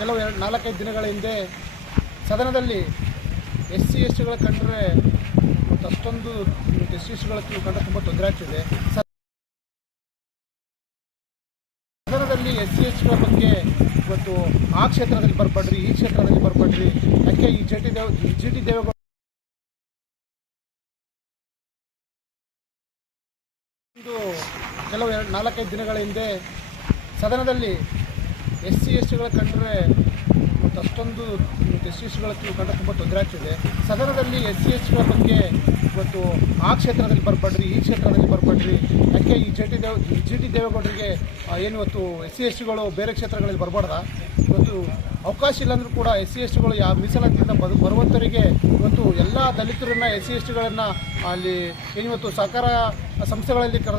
ಕೆಲವು ಎರಡು ನಾಲ್ಕೈದು ದಿನಗಳ ಹಿಂದೆ ಸದನದಲ್ಲಿ ಎಸ್ ಸಿ ಎಸ್ ಟಿಗಳ ಕಂಡ್ರೆ ಮತ್ತು ಅಷ್ಟೊಂದು ಎಸ್ ಸಿ ಎಸ್ ಟಿಗಳ ಕಂಡ್ರೆ ತುಂಬ ತೊಂದರೆ ಆಗ್ತಿದೆ. ಸದನದಲ್ಲಿ ಎಸ್ ಸಿ ಎಸ್ಗಳ ಬಗ್ಗೆ ಇವತ್ತು ಆ ಕ್ಷೇತ್ರದಲ್ಲಿ ಬರ್ಬೇಡ್ರಿ ಈ ಕ್ಷೇತ್ರದಲ್ಲಿ ಬರ್ಬೇಡ್ರಿ ಯಾಕೆ ಈ G T Dev G T Devegowda ಕೆಲವು ಎರಡು ನಾಲ್ಕೈದು ದಿನಗಳ ಹಿಂದೆ ಸದನದಲ್ಲಿ ಎಸ್ ಸಿ ಎಸ್ ಟಿಗಳ ಕಂಡ್ರೆ ಮತ್ತು ಅಷ್ಟೊಂದು ಎಸ್ ಸಿ ಎಸ್ ಟಿಗಳ ಕಂಡ್ರೆ ತುಂಬ ತೊಂದರೆ ಆಗ್ತಿದೆ ಸದನದಲ್ಲಿ ಎಸ್ ಸಿ ಎಸ್ ಟಿಗಳ ಬಗ್ಗೆ ಇವತ್ತು ಆ ಕ್ಷೇತ್ರದಲ್ಲಿ ಬರ್ಬಾಡ್ರಿ ಈ ಕ್ಷೇತ್ರದಲ್ಲಿ ಬರ್ಬಾಡ್ರಿ ಯಾಕೆ ಈ G T Dev G T ದೇವೇಗೌಡರಿಗೆ ಏನು ಇವತ್ತು ಎಸ್ ಸಿ ಎಸ್ ಟಿಗಳು ಬೇರೆ ಕ್ಷೇತ್ರಗಳಲ್ಲಿ ಬರಬಾರ್ದ ಇವತ್ತು ಅವಕಾಶ ಇಲ್ಲಾಂದ್ರೂ ಕೂಡ ಎಸ್ ಸಿ ಎಸ್ ಟಿಗಳು ಯಾವ ಮೀಸಲಾತಿಯಿಂದ ಬದು ಎಲ್ಲ ದಲಿತರನ್ನ ಎಸ್ ಸಿ ಎಸ್ ಟಿಗಳನ್ನು ಅಲ್ಲಿ ಏನಿವತ್ತು ಸಹಕಾರ ಸಂಸ್ಥೆಗಳಲ್ಲಿ ಕರ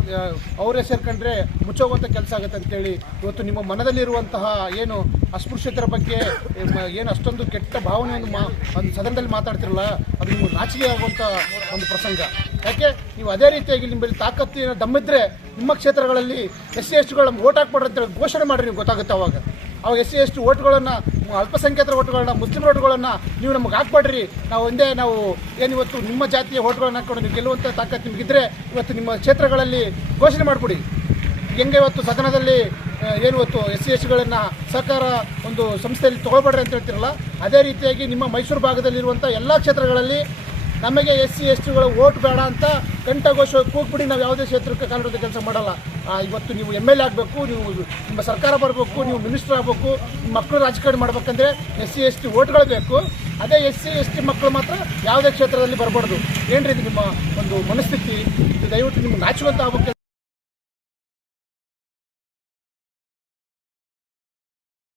ಅವರೇ ಸೇರ್ಕೊಂಡ್ರೆ ಮುಚ್ಚೋಗುವಂಥ ಕೆಲಸ ಆಗುತ್ತೆ ಅಂತೇಳಿ ಇವತ್ತು ನಿಮ್ಮ ಮನದಲ್ಲಿರುವಂತಹ ಏನು ಅಸ್ಪೃಶ್ಯತರ ಬಗ್ಗೆ ಮ- ಏನು ಅಷ್ಟೊಂದು ಕೆಟ್ಟ ಮಾ, ಒಂದು ಸದನದಲ್ಲಿ ಮಾತಾಡ್ತಿರಲ್ಲ, ಅದು ನಿಮಗೆ ನಾಚಿಕೆ ಆಗುವಂಥ ಒಂದು ಪ್ರಸಂಗ. ಯಾಕೆ? ನೀವು ಅದೇ ರೀತಿಯಾಗಿ ನಿಮ್ಮಲ್ಲಿ ತಾಕತ್ತಿನ ದಮ್ಮಿದ್ರೆ ನಿಮ್ಮ ಕ್ಷೇತ್ರಗಳಲ್ಲಿ ಎಸ್ ಸಿ ಎಸ್ ಟಿಗಳ ಓಟ್ ಅಂತ ಅಂತೇಳಿ ಘೋಷಣೆ ಮಾಡಿರಿ, ನಿಮ್ಗೆ ಗೊತ್ತಾಗುತ್ತೆ ಅವಾಗ. ಅವಾಗ ಎಸ್ ಸಿ ಎಸ್ ಟಿ ಓಟ್ಗಳನ್ನು ಅಲ್ಪಸಂಖ್ಯಾತರ ಓಟ್ಗಳನ್ನ ಮುಸ್ಲಿಂ ಓಟ್ಗಳನ್ನು ನೀವು ನಮಗೆ ಹಾಕ್ಬೇಡ್ರಿ. ನಾವು ಒಂದೇ, ನಾವು ಏನು ಇವತ್ತು ನಿಮ್ಮ ಜಾತಿಯ ಓಟ್ಗಳನ್ನ ಹಾಕ್ಕೊಂಡು ನೀವು ಗೆಲ್ಲುವಂಥ ತಾಕತ್ತು ನಿಮಗಿದ್ರೆ ಇವತ್ತು ನಿಮ್ಮ ಕ್ಷೇತ್ರಗಳಲ್ಲಿ ಘೋಷಣೆ ಮಾಡಿಕೊಡಿ ಹೆಂಗೆ ಇವತ್ತು ಸದನದಲ್ಲಿ ಏನಿವತ್ತು ಏನು ಎಸ್ ಸಿ ಎಸ್ ಟಿಗಳನ್ನು ಸರ್ಕಾರ ಒಂದು ಸಂಸ್ಥೆಯಲ್ಲಿ ತೊಗೊಳ್ಬೇಡ್ರಿ ಅಂತ ಹೇಳ್ತಿರಲ್ಲ, ಅದೇ ರೀತಿಯಾಗಿ ನಿಮ್ಮ ಮೈಸೂರು ಭಾಗದಲ್ಲಿರುವಂಥ ಎಲ್ಲ ಕ್ಷೇತ್ರಗಳಲ್ಲಿ ನಮಗೆ ಎಸ್ ಸಿ ಎಸ್ ಟಿಗಳು ಓಟ್ ಬೇಡ ಅಂತ ಕಂಠಘೋಷ ಕೂಗ್ಬಿಡಿ, ನಾವು ಯಾವುದೇ ಕ್ಷೇತ್ರಕ್ಕೆ ಕನ್ನಡದ ಕೆಲಸ ಮಾಡಲ್ಲ. ಇವತ್ತು ನೀವು ಎಂ ಎಲ್ ಎ ಆಗಬೇಕು, ನೀವು ನಿಮ್ಮ ಸರ್ಕಾರ ಬರಬೇಕು, ನೀವು ಮಿನಿಸ್ಟರ್ ಆಗಬೇಕು ಮಕ್ಕಳು ರಾಜಕಾರಣ ಮಾಡ್ಬೇಕಂದ್ರೆ ಎಸ್ ಸಿ ಎಸ್ ಟಿ ಓಟ್ಗಳು ಬೇಕು. ಅದೇ ಎಸ್ ಸಿ ಎಸ್ ಟಿ ಮಕ್ಕಳು ಮಾತ್ರ ಯಾವುದೇ ಕ್ಷೇತ್ರದಲ್ಲಿ ಬರಬಾರ್ದು. ಏನ್ರಿ ಇದು ನಿಮ್ಮ ಒಂದು ಮನಸ್ಥಿತಿ? ದಯವಿಟ್ಟು ನಿಮ್ಗೆ ನಾಚುವಂತ ಆಗ್ಬೇಕು.